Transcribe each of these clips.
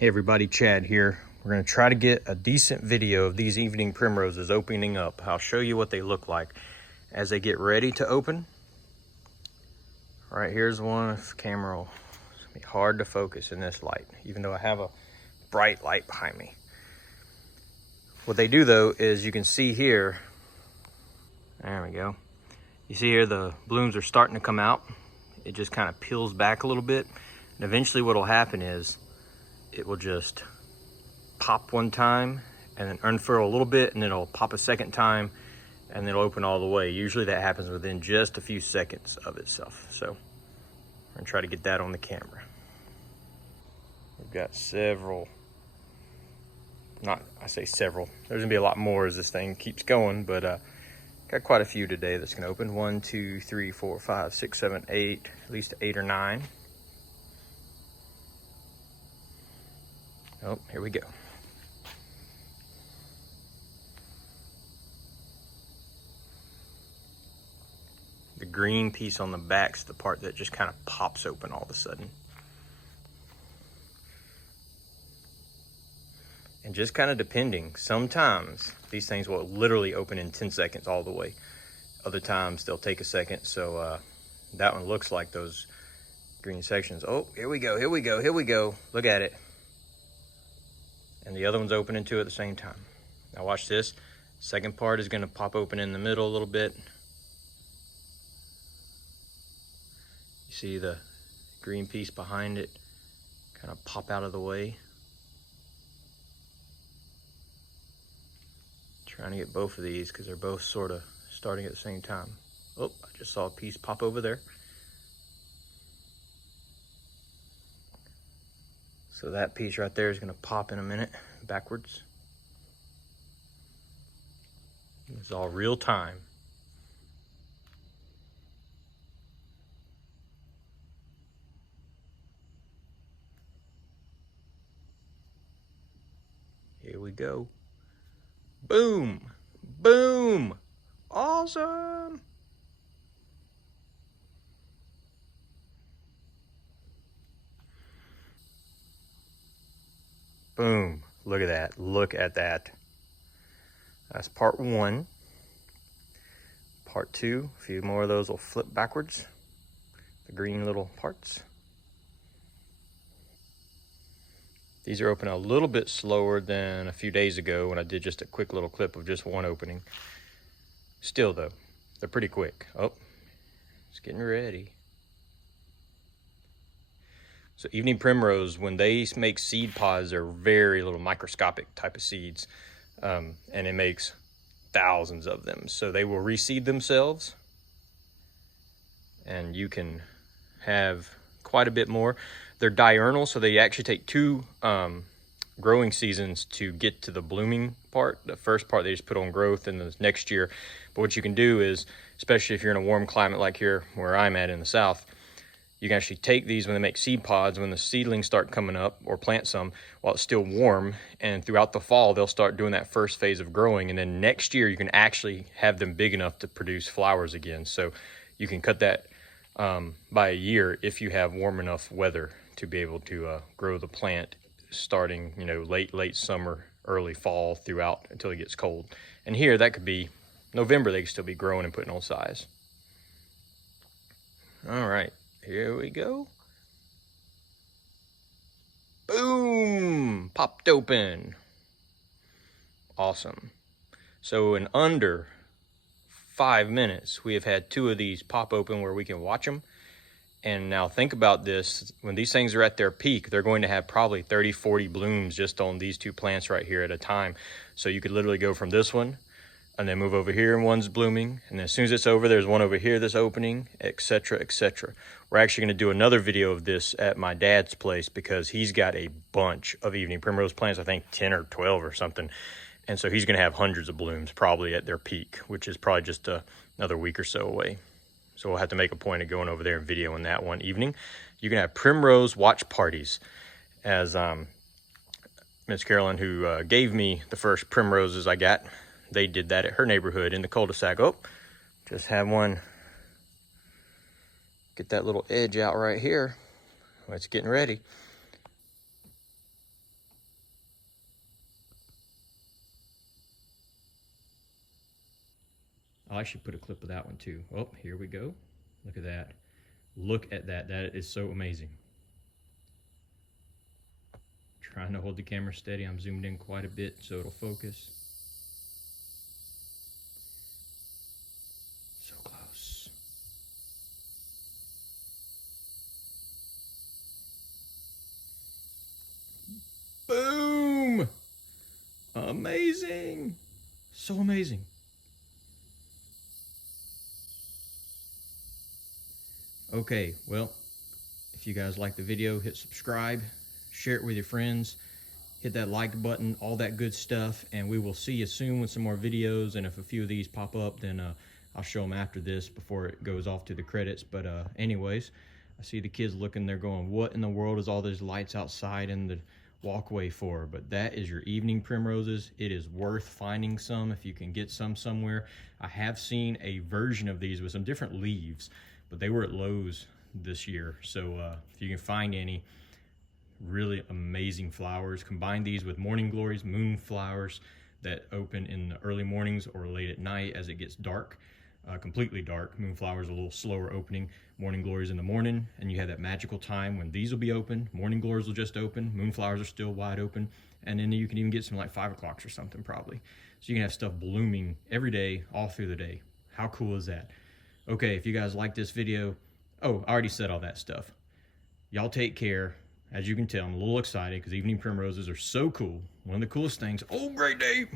Hey everybody, Chad here. We're going to try to get a decent video of these evening primroses opening up. I'll show you what they look like as they get ready to open. All right, here's one. If the camera will be hard to focus in this light, even though I have a bright light behind me. What they do though is you can see here, there we go. You see here the blooms are starting to come out. It just kind of peels back a little bit. And eventually what will happen is it will just pop one time and then unfurl a little bit, and then it'll pop a second time and then it'll open all the way. Usually that happens within just a few seconds of itself. So I'm gonna try to get that on the camera. We've got several, I say several, there's gonna be a lot more as this thing keeps going, but got quite a few today that's gonna open. 1, 2, 3, 4, 5, 6, 7, 8, at least 8 or 9. Oh, here we go. The green piece on the back's the part that just kind of pops open all of a sudden. And just kind of depending, sometimes these things will literally open in 10 seconds all the way. Other times they'll take a second. So that one looks like those green sections. Oh, here we go, here we go, here we go. Look at it. And the other one's opening too at the same time. Now watch this. Second part is going to pop open in the middle a little bit. You see the green piece behind it kind of pop out of the way. Trying to get both of these because they're both sort of starting at the same time. Oh, I just saw a piece pop over there. So that piece right there is going to pop in a minute backwards. It's all real time. Here we go. Boom! Boom! Awesome! Boom. Look at that. Look at that. That's part 1. Part 2, a few more of those will flip backwards. The green little parts. These are opening a little bit slower than a few days ago when I did just a quick little clip of just one opening. Still though, they're pretty quick. Oh, it's getting ready. So evening primrose, when they make seed pods, they're very little microscopic type of seeds. And it makes thousands of them. So they will reseed themselves and you can have quite a bit more. They're diurnal, so they actually take 2 growing seasons to get to the blooming part. The first part they just put on growth in the next year. But what you can do is, especially if you're in a warm climate like here where I'm at in the south, you can actually take these when they make seed pods, when the seedlings start coming up, or plant some while it's still warm, and throughout the fall they'll start doing that first phase of growing, and then next year you can actually have them big enough to produce flowers again. So you can cut that by a year if you have warm enough weather to be able to grow the plant starting, late summer, early fall throughout until it gets cold. And here that could be November, they could still be growing and putting on size. All right. Here we go. Boom! Popped open. Awesome. So in under 5 minutes, we have had 2 of these pop open where we can watch them. And now think about this. When these things are at their peak, they're going to have probably 30, 40 blooms just on these 2 plants right here at a time. So you could literally go from this one and then move over here and one's blooming, and then as soon as it's over, there's one over here that's opening, etc., etc. We're actually going to do another video of this at my dad's place because he's got a bunch of evening primrose plants, I think 10 or 12 or something, and so he's going to have hundreds of blooms probably at their peak, which is probably just another week or so away. So we'll have to make a point of going over there and videoing that one evening. You can have primrose watch parties, as Miss Carolyn, who gave me the first primroses I got, they did that at her neighborhood in the cul-de-sac. Oh, just had one get that little edge out right here. Well, it's getting ready. actually put a clip of that one too. Oh, here we go. Look at that. Look at that. That is so amazing. Trying to hold the camera steady. I'm zoomed in quite a bit so it'll focus. So close. Boom! Amazing! So amazing. Okay, well, if you guys like the video, hit subscribe, share it with your friends, hit that like button, all that good stuff, and we will see you soon with some more videos. And if a few of these pop up, then I'll show them after this before it goes off to the credits. But anyways, I see the kids looking, they're going, what in the world is all those lights outside in the walkway for? But that is your evening primroses. It is worth finding some if you can get some somewhere. I have seen a version of these with some different leaves, but they were at Lowe's this year. So if you can find any, really amazing flowers. Combine these with morning glories, moonflowers that open in the early mornings or late at night as it gets dark, completely dark. Moonflowers a little slower opening, morning glories in the morning, and you have that magical time when these will be open, morning glories will just open, moonflowers are still wide open, and then you can even get some like 5 o'clocks or something probably. So you can have stuff blooming every day, all through the day. How cool is that? Okay, if you guys like this video, oh, I already said all that stuff. Y'all take care. As you can tell, I'm a little excited because evening primroses are so cool. One of the coolest things. Oh, great day.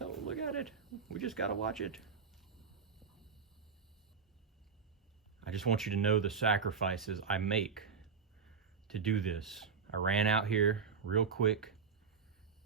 Oh, look at it. We just got to watch it. I just want you to know the sacrifices I make to do this. I ran out here real quick,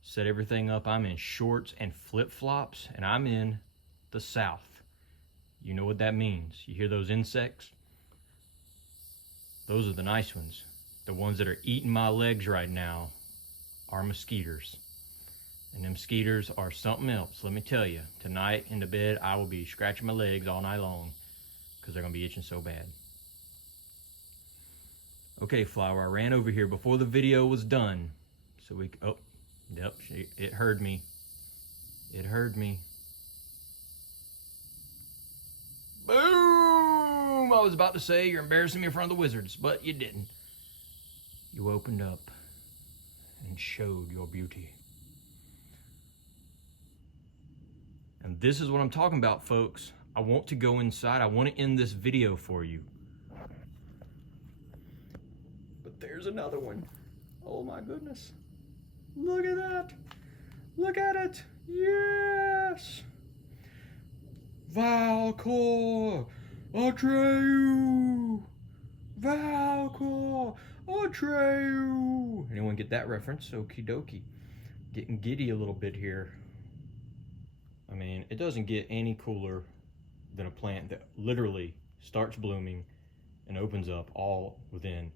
set everything up. I'm in shorts and flip-flops, and I'm in the South. You know what that means. You hear those insects? Those are the nice ones. The ones that are eating my legs right now are mosquitoes. And them mosquitoes are something else. Let me tell you, tonight in the bed, I will be scratching my legs all night long because they're gonna be itching so bad. Okay, Flower, I ran over here before the video was done. So we, oh, yep, it heard me. It heard me. Boom! I was about to say you're embarrassing me in front of the wizards, but you didn't. You opened up and showed your beauty. And this is what I'm talking about, folks. I want to go inside. I want to end this video for you. But there's another one. Oh my goodness. Look at that. Look at it. Yes. Valcor, Atreyu, Valcor, Atreyu. Anyone get that reference? Okie dokie. Getting giddy a little bit here. I mean, it doesn't get any cooler than a plant that literally starts blooming and opens up all within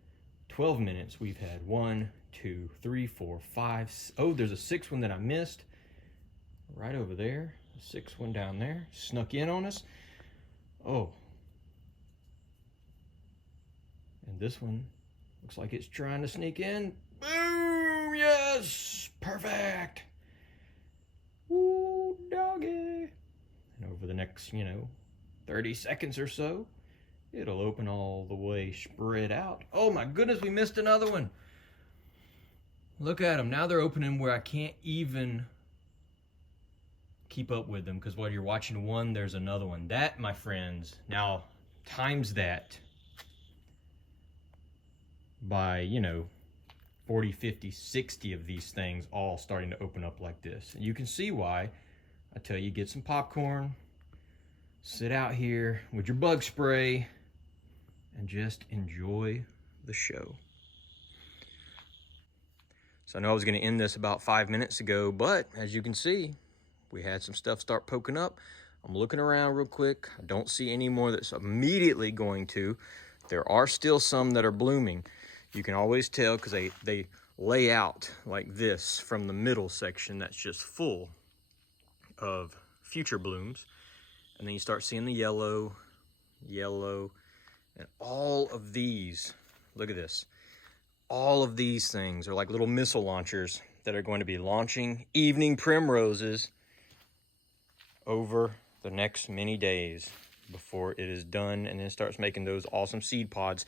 12 minutes. We've had 1, 2, 3, 4, 5. Oh, there's a 6th one that I missed right over there. 6th one down there snuck in on us. Oh, and this one looks like it's trying to sneak in. Boom! Yes, perfect. Woo, doggy. And over the next 30 seconds or so, it'll open all the way spread out. Oh my goodness, we missed another one. Look at them. Now they're opening where I can't even keep up with them, because while you're watching one, there's another one. That, my friends, now times that by 40, 50, 60 of these things all starting to open up like this. And you can see why I tell you, get some popcorn, sit out here with your bug spray, and just enjoy the show. So I know I was going to end this about 5 minutes ago, but as you can see, we had some stuff start poking up. I'm looking around real quick. I don't see any more that's immediately going to. There are still some that are blooming. You can always tell because they lay out like this from the middle section that's just full of future blooms. And then you start seeing the yellow, and all of these, look at this. All of these things are like little missile launchers that are going to be launching evening primroses over the next many days before it is done, and then it starts making those awesome seed pods.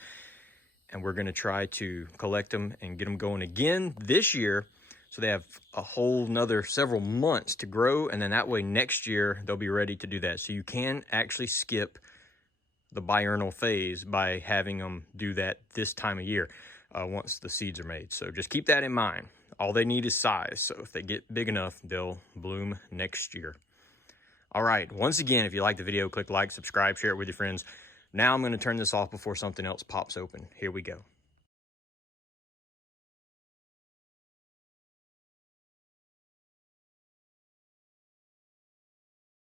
And we're going to try to collect them and get them going again this year, so they have a whole nother several months to grow, and then that way next year they'll be ready to do that. So you can actually skip the biurnal phase by having them do that this time of year once the seeds are made. So just keep that in mind. All they need is size. So if they get big enough, they'll bloom next year. All right, once again, if you like the video, click like, subscribe, share it with your friends. Now I'm going to turn this off before something else pops open. Here we go.